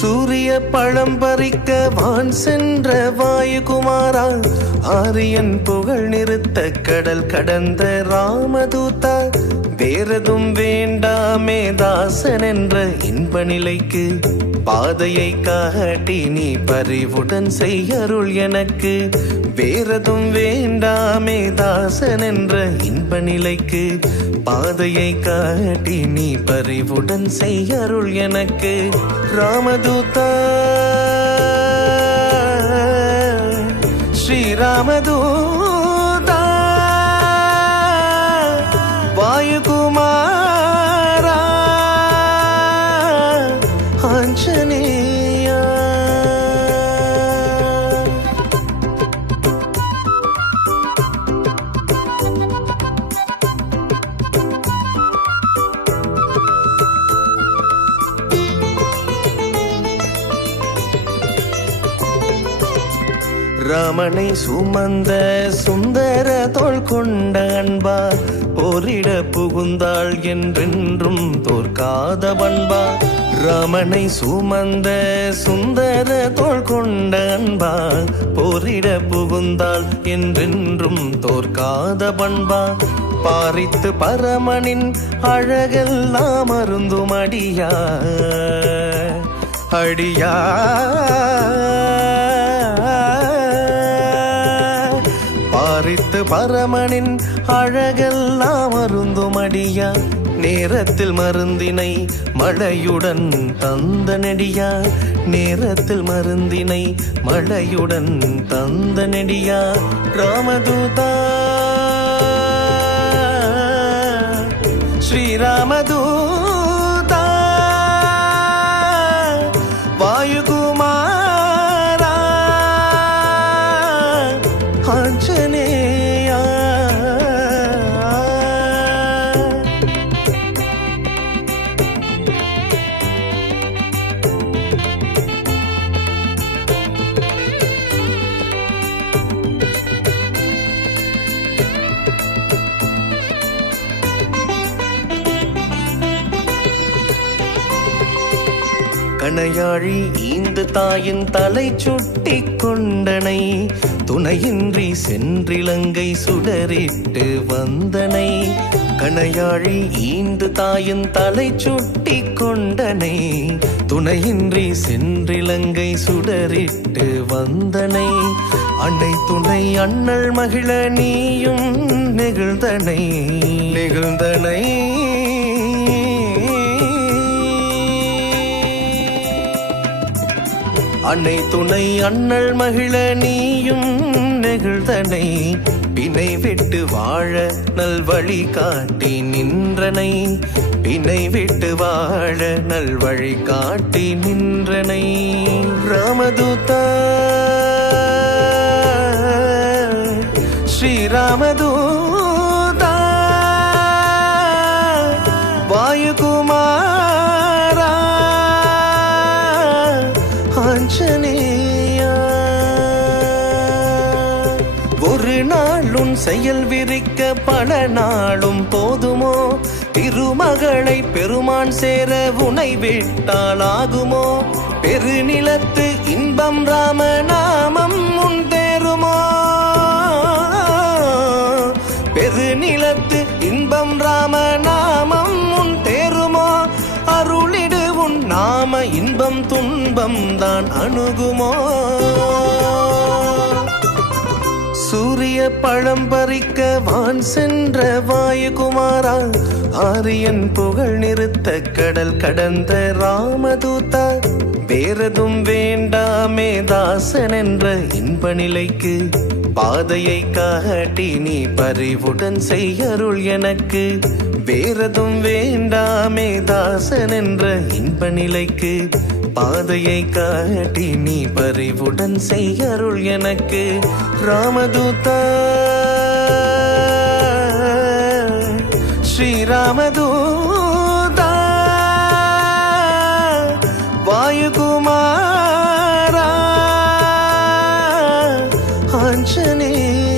சூரிய பழம் பறிக்க வான் சென்ற வாயுகுமாரா, ஆரியன் புகழ் நிறுத்த கடல் கடந்த ராமதூதா, வேறதும் வேண்டாமே தாசன் என்ற இன்ப நிலைக்கு பாதையை காட்டி நீ பரிவுடன் செய்யருள் எனக்கு. வேறதும் வேண்டாமே தாசன் என்ற இன்ப நிலைக்கு பாதையை காட்டி நீ பரிவுடன் செய்யருள் எனக்கு. ராமதூதா ஸ்ரீராமதூதா வாயுகுமாரா ஆஞ்சநேயா. ராமனை சுமந்த சுந்தர தோள் கொண்ட அன்பா, போரிட புகுந்தாள் என்றென்றும் தோற்காத பண்பா. ராமனை சுமந்த சுந்தர தோள் கொண்ட அன்பா, போரிட புகுந்தாள் என்றென்றும் தோற்காத பண்பா. பாரித்து பரமனின் அழகெல்லாம் அருந்தும் அடியா அடியா. பாரித்து பரமனின் அழகெல்லாம் அருந்தும் அடியா, நேரத்தில் மருந்தினை மழையுடன் தந்த நெடியா. நேரத்தில் மருந்தினை மழையுடன் தந்த நெடியா. ராமதூதா ஸ்ரீராமதூதா வாயுகுமாரா ஆஞ்சநேயா. கணையாழி ஈந்து தாயின் தலை சுட்டி கொண்டனை, துணையின்றி சென்றிலங்கை சுடரிட்டு வந்தனை. கணையாழி ஈந்து தாயின் தலை சுட்டி கொண்டனை, துணையின்றி சென்றிலங்கை சுடரிட்டு வந்தனை. அன்னை துணை அண்ணல் மகிழ நீயும் நெகிழ்ந்தனை நெகிழ்ந்தனை. அன்னை துணை அண்ணல் மகிழ நீயும் நெகிழ்தனை, பிணை விட்டு வாழ நல்வழி காட்டி நின்றனை. பிணை விட்டு வாழ நல்வழி காட்டி நின்றனை. ராமதூதா ஸ்ரீராமதூதா வாயுகுமாரா ஆஞ்சநேயா. ஒரு நாளும் செயல் விரிக்க பல நாளும் போதுமோ, திருமகளை பெருமான் சேர உனை விட்டால் ஆகுமோ. பெருநிலத்து இன்பம் ராமநாமம் உன் தேருமோ, பெருநிலத்து இன்பம் ராமநாமம் உன் தேருமோ. அருளிடு உன் நாம இன்பம் துன்பம் தான் அணுகுமோ. சூரிய பழம் பறிக்க வான் சென்ற வாயுகுமாரா, ஆரியன் புகழ் நிறுத்த கடல் கடந்த ராமதூதா, வேறதும் வேண்டாமே தாசன் என்ற இன்ப நிலைக்கு பாதையை காட்டி நீ பரிவுடன் செய்யருள் எனக்கு. வேறதும் வேண்டாமே தாசன் என்ற இன்ப நிலைக்கு பாதையை காட்டி நீ பரிவுடன் செய்யருள் எனக்கு. ராமதூதா ஸ்ரீராமதூதா வாயுகுமாரா ஆஞ்சநேயா.